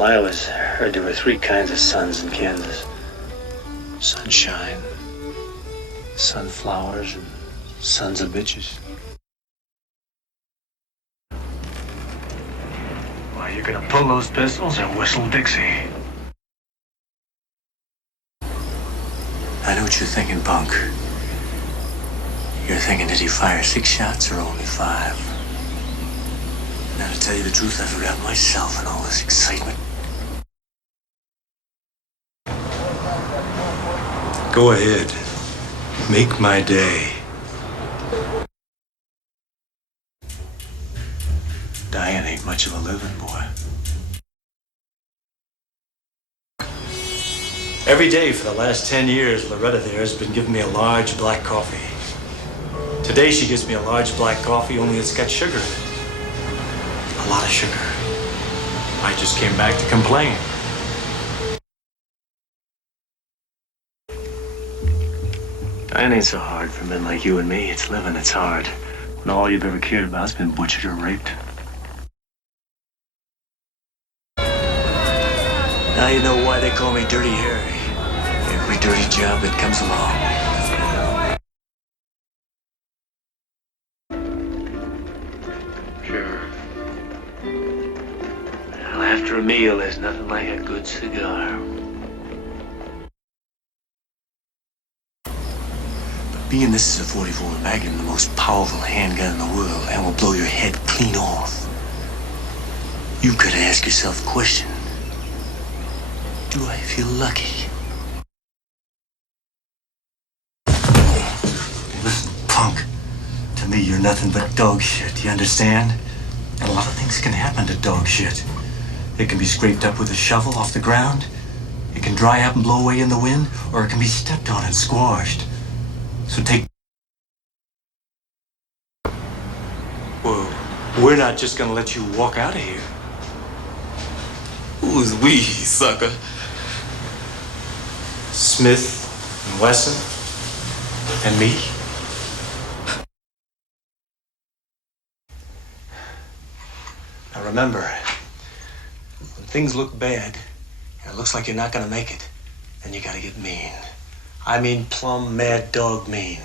Well, I always heard there were three kinds of suns in Kansas. Sunshine, sunflowers, and sons of bitches. Why, you're gonna pull those pistols and whistle Dixie. I know what you're thinking, punk. You're thinking, did he fire 6 shots or only 5? Now, to tell you the truth, I forgot myself in all this excitement. Go ahead. Make my day. Dying ain't much of a living, boy. Every day for the last 10 years, Loretta there has been giving me a large black coffee. Today she gives me a large black coffee, only it's got sugar in it. A lot of sugar. I just came back to complain. Dying ain't so hard for men like you and me. It's living that's hard. When all you've ever cared about's been butchered or raped. Now you know why they call me Dirty Harry. Every dirty job that comes along. Sure. Well, after a meal, there's nothing like a good cigar. But being this is a 44 Magnum, the most powerful handgun in the world, and will blow your head clean off, you've got to ask yourself a question. Do I feel lucky? Listen, punk. To me, you're nothing but dog shit, you understand? And a lot of things can happen to dog shit. It can be scraped up with a shovel off the ground. It can dry up and blow away in the wind, or it can be stepped on and squashed. So take... Well, we're not just gonna let you walk out of here. Who's we, sucker? Smith and Wesson and me. Now remember, when things look bad, and it looks like you're not gonna make it, then you gotta get mean. I mean plumb mad dog mean.